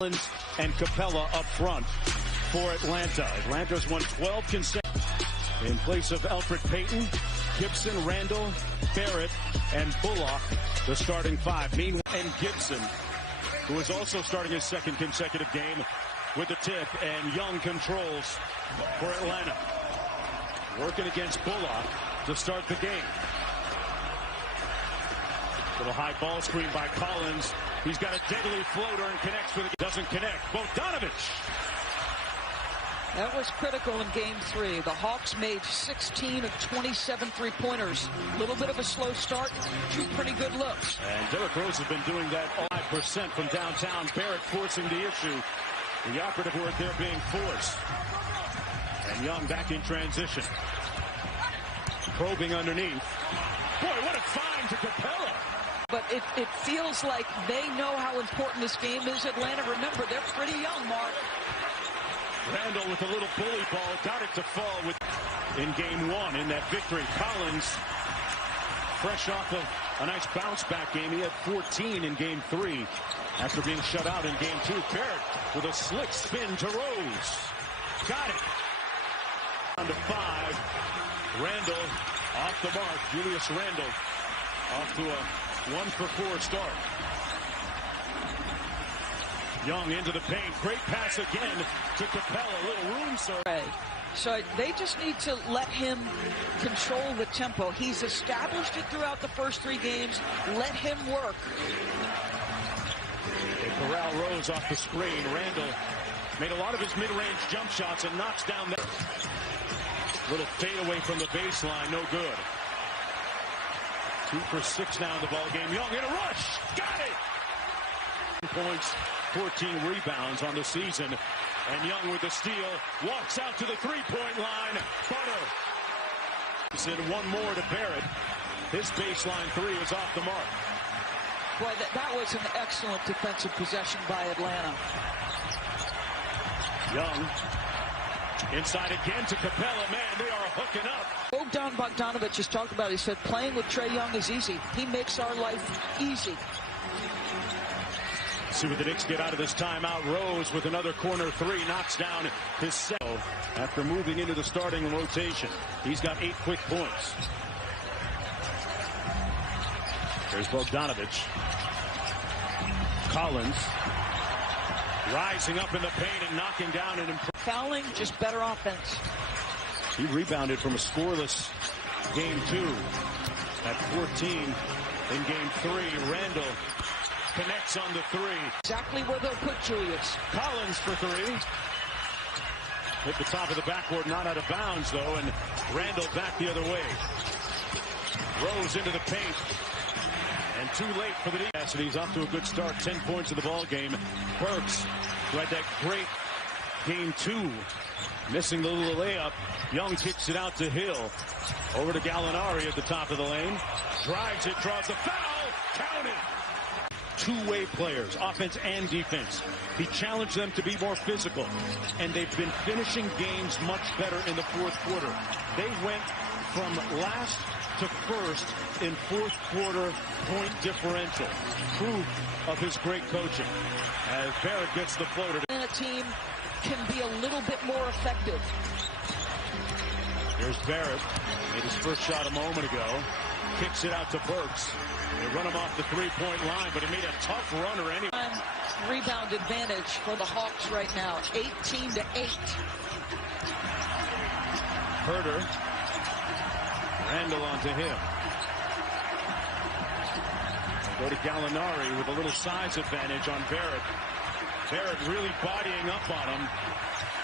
And Capella up front for Atlanta. Atlanta's won 12 consecutive. In place of Elfrid Payton, Gibson, Randall, Barrett, and Bullock, the starting five. Meanwhile, and Gibson, who is also starting his second consecutive game with the tip, and Young controls for Atlanta. Working against Bullock to start the game. Little high ball screen by Collins. He's got a deadly floater and connects with it. Doesn't connect. Bogdanovich. That was critical in game 3. The Hawks made 16 of 27 three-pointers. A little bit of a slow start, 2 pretty good looks. And Derrick Rose has been doing that 5% from downtown. Barrett forcing the issue. The operative word there being force. And Young back in transition. Probing underneath. Boy, what a find to Capella. But it feels like they know how important this game is, Atlanta. Remember, they're pretty young, Mark. Randall with a little bully ball, got it to fall in game 1 in that victory. Collins, fresh off of a nice bounce-back game. He had 14 in game 3 after being shut out in game 2. Barrett with a slick spin to Rose. Got it. On to 5. Randall off the mark. Julius Randall off to a 1-for-4 start. Young into the paint. Great pass again to Capella. A little room serve. So they just need to let him control the tempo. He's established it throughout the first 3 games. Let him work. They corral Rose off the screen. Randall made a lot of his mid-range jump shots and knocks down that. Little fadeaway from the baseline. No good. 2 for 6 now in the ball game. Young in a rush. Got it. Points, 14 rebounds on the season. And Young with the steal. Walks out to the three-point line. Butter. Send one more to Barrett. His baseline 3 is off the mark. Boy, that was an excellent defensive possession by Atlanta. Young. Inside again to Capella. Man, they are hooking up. Bogdanovich just talked about it. He said playing with Trae Young is easy. He makes our life easy. See what the Knicks get out of this timeout. Rose with another corner 3 knocks down his set after moving into the starting rotation. He's got 8 quick points. There's Bogdanovich. Collins rising up in the paint and knocking down and fouling, just better offense. He rebounded from a scoreless game 2 at 14 in game 3. Randall connects on the 3. Exactly where they'll put Julius. Collins for 3. Hit the top of the backboard, not out of bounds though, and Randall back the other way. Rose into the paint. And too late for the defense. He's off to a good start. 10 points in the ball game. Burks, who had that great game 2, missing the little layup. Young kicks it out to Hill. Over to Gallinari at the top of the lane. Drives it, draws the foul. Counted. Two-way players, offense and defense. He challenged them to be more physical, and they've been finishing games much better in the fourth quarter. They went from last to first in fourth quarter point differential. Proof of his great coaching. As Barrett gets the floater. And a team can be a little bit more effective. Here's Barrett. Made his first shot a moment ago. Kicks it out to Burks. They run him off the three-point line, but he made a tough runner anyway. Rebound advantage for the Hawks right now, 18-8. Herter. Randall onto him. Go to Gallinari with a little size advantage on Barrett. Barrett really bodying up on him.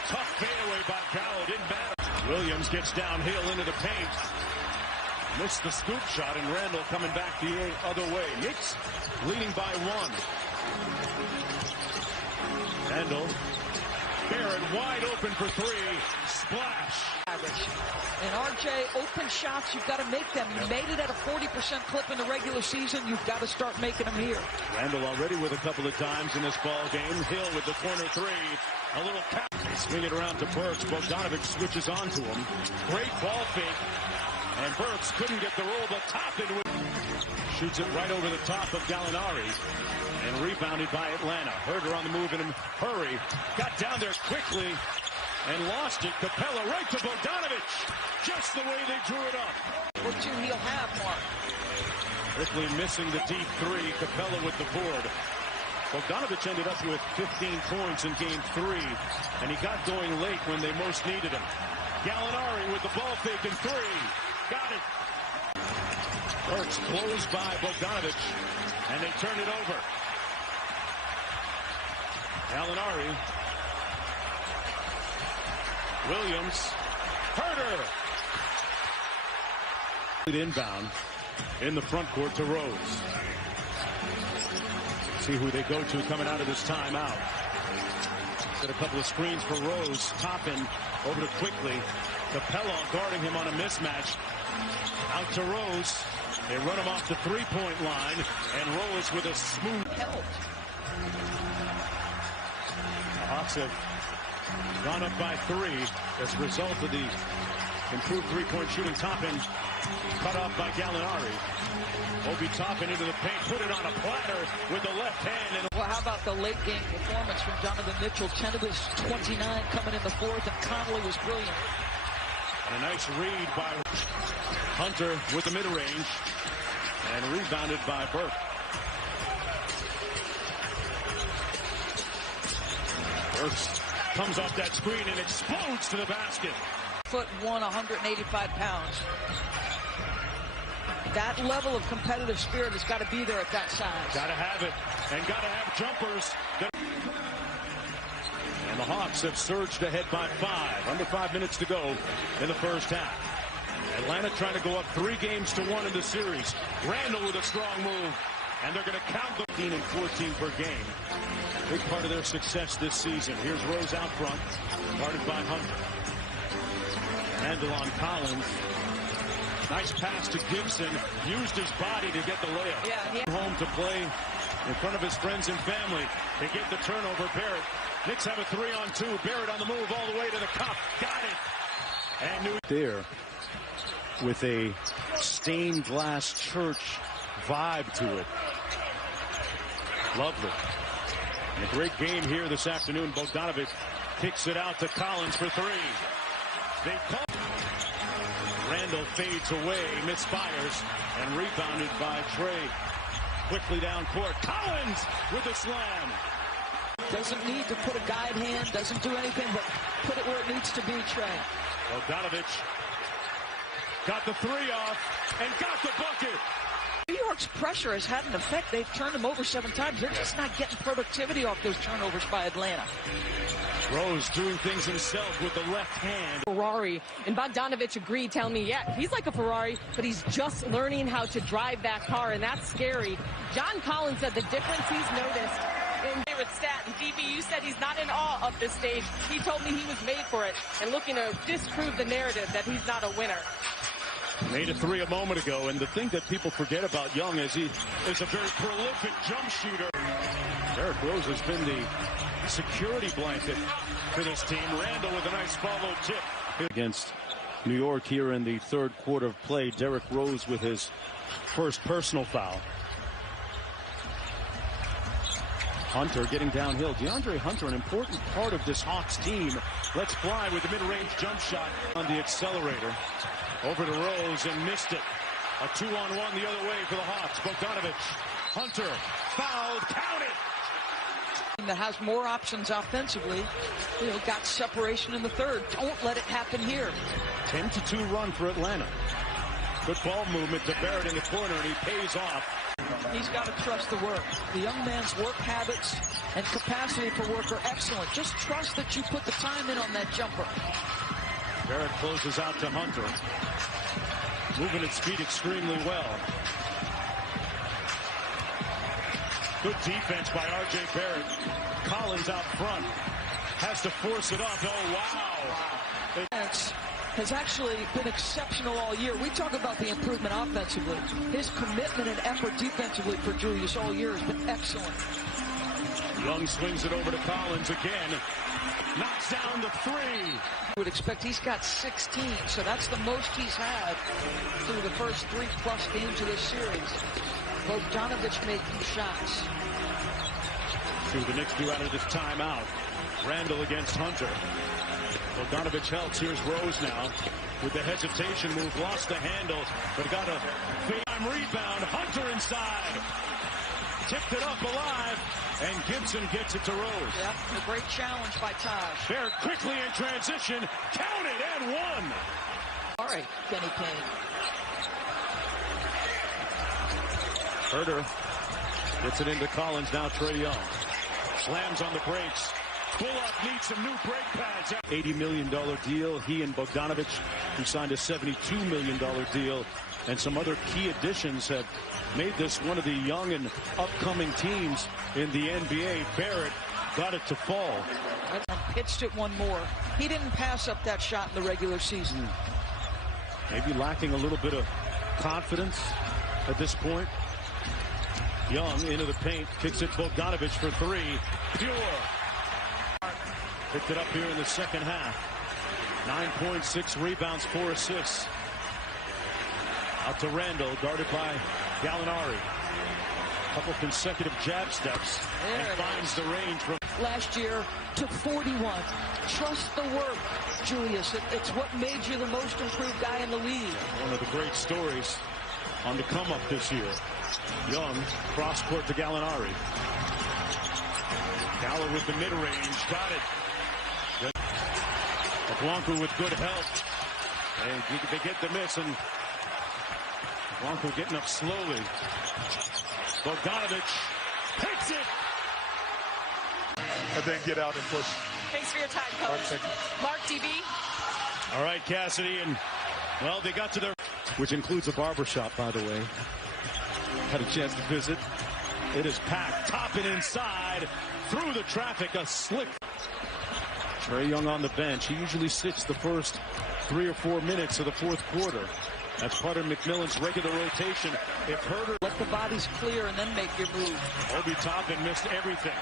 Tough fadeaway by Gallo, didn't matter. Williams gets downhill into the paint. Missed the scoop shot, and Randall coming back the other way. Knicks leading by 1. Randall. Barrett wide open for 3. Splash. Average. And RJ, open shots, you've got to make them. You made it at a 40% clip in the regular season. You've got to start making them here. Randall already with a couple of times in this ball game. Hill with the corner 3. A little tap. They swing it around to Burks. Bogdanovich switches on to him. Great ball fake. And Burks couldn't get the roll, but top into it. Shoots it right over the top of Gallinari. And rebounded by Atlanta. Herter on the move in a hurry. Got down there quickly and lost it. Capella right to Bogdanovic. Just the way they drew it up. What two he'll have, Mark? Quickly missing the deep three. Capella with the board. Bogdanovic ended up with 15 points in game 3. And he got going late when they most needed him. Gallinari with the ball fake and 3. Got it. Burks closed by Bogdanovic. And they turn it over. Gallinari. Williams. Herter. Inbound in the front court to Rose. See who they go to coming out of this timeout. Set a couple of screens for Rose. Toppin over to Quickly. Capella guarding him on a mismatch. Out to Rose. They run him off the three-point line. And Rose with a smooth help. The Hawks have gone up by 3 as a result of the improved three-point shooting. Toppin cut off by Gallinari. Obi Toppin into the paint, put it on a platter with the left hand. And well, how about the late game performance from Donovan Mitchell? 10 of his 29 coming in the fourth, and Conley was brilliant. And a nice read by Hunter with the mid-range, and rebounded by Burke. Burks comes off that screen and explodes to the basket. 6'1", 185 pounds. That level of competitive spirit has got to be there at that size. Got to have it, and got to have jumpers. And the Hawks have surged ahead by 5. Under 5 minutes to go in the first half. Atlanta trying to go up 3 games to 1 in the series. Randall with a strong move, and they're going to count the 15 and 14 per game. Big part of their success this season. Here's Rose out front, guarded by Hunter. Handle on Collins. Nice pass to Gibson. Used his body to get the layup. Yeah. Home to play in front of his friends and family. They get the turnover. Barrett. Knicks have a 3-on-2. Barrett on the move all the way to the cup. Got it. And New there with a stained glass church vibe to it. Lovely. And a great game here this afternoon. Bogdanovic kicks it out to Collins for 3. They call. Randall fades away, misfires, and rebounded by Trey. Quickly down court. Collins with a slam. Doesn't need to put a guide hand, doesn't do anything but put it where it needs to be, Trey. Bogdanovic got the 3 off and got the bucket. New York's pressure has had an effect. They've turned them over 7 times. They're just not getting productivity off those turnovers by Atlanta. Rose doing things himself with the left hand. Ferrari, and Bogdanovic agreed, telling me, yeah, he's like a Ferrari, but he's just learning how to drive that car, and that's scary. John Collins said the difference he's noticed in favorite stat, and DB, you said he's not in awe of this stage. He told me he was made for it, and looking to disprove the narrative that he's not a winner. Made a 3 a moment ago, and the thing that people forget about Young is he is a very prolific jump shooter. Derrick Rose has been the security blanket for this team. Randall with a nice follow tip. Against New York here in the 3rd quarter of play. Derrick Rose with his first personal foul. Hunter getting downhill. DeAndre Hunter, an important part of this Hawks team. Let's fly with the mid-range jump shot on the accelerator. Over to Rose and missed it. A 2-on-1 the other way for the Hawks. Bogdanovic. Hunter fouled. Count it. That has more options offensively. Got separation in the 3rd. Don't let it happen here. 10-2 run for Atlanta. Good ball movement to Barrett in the corner, and he pays off. He's got to trust the work. The young man's work habits and capacity for work are excellent. Just trust that you put the time in on that jumper. Barrett closes out to Hunter. Moving at speed extremely well. Good defense by R.J. Barrett. Collins out front. Has to force it up. Oh, wow. Defense has actually been exceptional all year. We talk about the improvement offensively. His commitment and effort defensively for Julius all year has been excellent. Young swings it over to Collins again. Knocks down the 3. I would expect he's got 16, so that's the most he's had through the first 3+ games of this series. Bogdanovich making shots. The Knicks do out of this timeout. Randall against Hunter. Bogdanovich helps. Here's Rose now with the hesitation move. Lost the handle, but got a fame rebound. Hunter inside. Tipped it up alive, and Gibson gets it to Rose. Yep, a great challenge by Taj. There quickly in transition. Counted and one. All right, Kenny Payne. Herter gets it into Collins. Now Trae Young. Slams on the brakes. Bullock needs some new brake pads. $80 million deal. He and Bogdanovich, who signed a $72 million deal. And some other key additions have made this one of the young and upcoming teams in the NBA. Barrett got it to fall. And pitched it one more. He didn't pass up that shot in the regular season. Maybe lacking a little bit of confidence at this point. Young into the paint, kicks it Bogdanovich for three. Pure. Picked it up here in the second half. 9.6 rebounds, 4 assists. Out to Randall, guarded by Gallinari. Couple consecutive jab steps and finds the range from last year to 41. Trust the work, Julius. It's what made you the most improved guy in the league. One of the great stories on the come up this year. Young, cross court to Gallinari. Galler with the mid-range, got it. Blanco with good help. And they get the miss, and Blanco getting up slowly. Bogdanovich takes it. And then get out and push. Thanks for your time, Coach. Mark TV. All right, Cassidy, and well, they got to their, which includes a barbershop, by the way. Had a chance to visit. It is packed, top and inside, through the traffic, a slick. Trae Young on the bench. He usually sits the first 3 or 4 minutes of the fourth quarter. That's part of McMillan's regular rotation. If Herter, let the bodies clear and then make your move. Obi Toppin missed everything.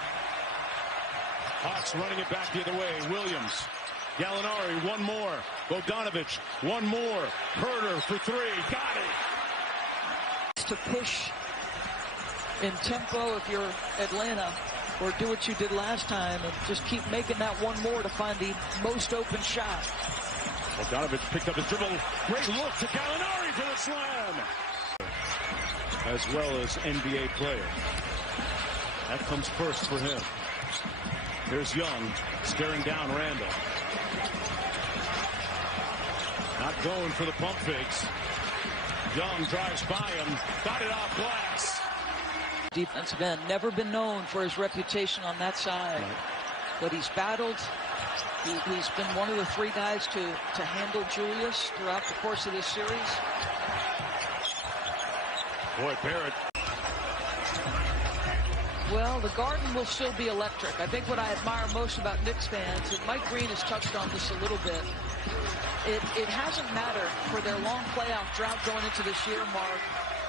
Hawks running it back the other way. Williams, Gallinari, one more. Bogdanovich, one more. Herter for three, got it. To push in tempo if you're Atlanta, or do what you did last time and just keep making that one more to find the most open shot. Bogdanovich picked up his dribble. Great look to Gallinari for the slam. As well as NBA player. That comes first for him. There's Young staring down Randall. Not going for the pump fakes. Young drives by him. Got it off glass. Defensive end, never been known for his reputation on that side. Right. But he's battled. He's been one of the 3 guys to handle Julius throughout the course of this series. Boy, Barrett. Well, the Garden will still be electric. I think what I admire most about Knicks fans, and Mike Green has touched on this a little bit, it hasn't mattered for their long playoff drought going into this year, Mark.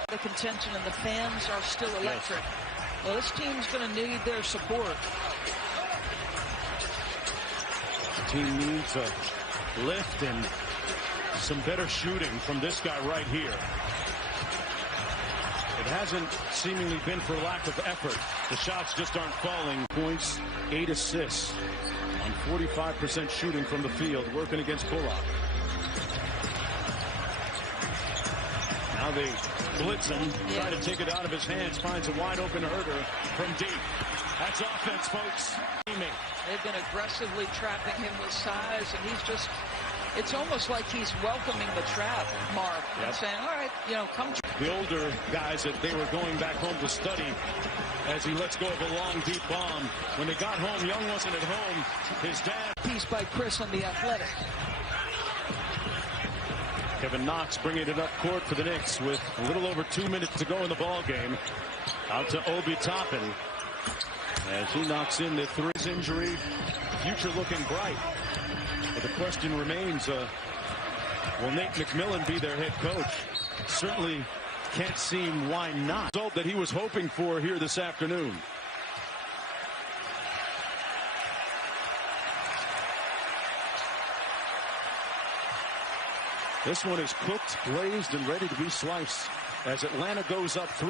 The contention and the fans are still electric. Yes. Well, this team's going to need their support. The team needs a lift and some better shooting from this guy right here. It hasn't seemingly been for lack of effort. The shots just aren't falling. Points, 8 assists on 45% shooting from the field, working against Bullock. Now they blitz him, try to take it out of his hands, finds a wide open Herter from deep. That's offense, folks. They've been aggressively trapping him with size, and he's just, it's almost like he's welcoming the trap, Mark, and saying, all right, come. The older guys that they were going back home to study as he lets go of a long, deep bomb. When they got home, Young wasn't at home. His dad. Piece by Chris on the Athletic. Kevin Knox bringing it up court for the Knicks with a little over 2 minutes to go in the ball game. Out to Obi Toppin as he knocks in the 3. Injury, future looking bright. But the question remains, will Nate McMillan be their head coach? Certainly can't seem why not. Result that he was hoping for here this afternoon. This one is cooked, glazed, and ready to be sliced as Atlanta goes up 3.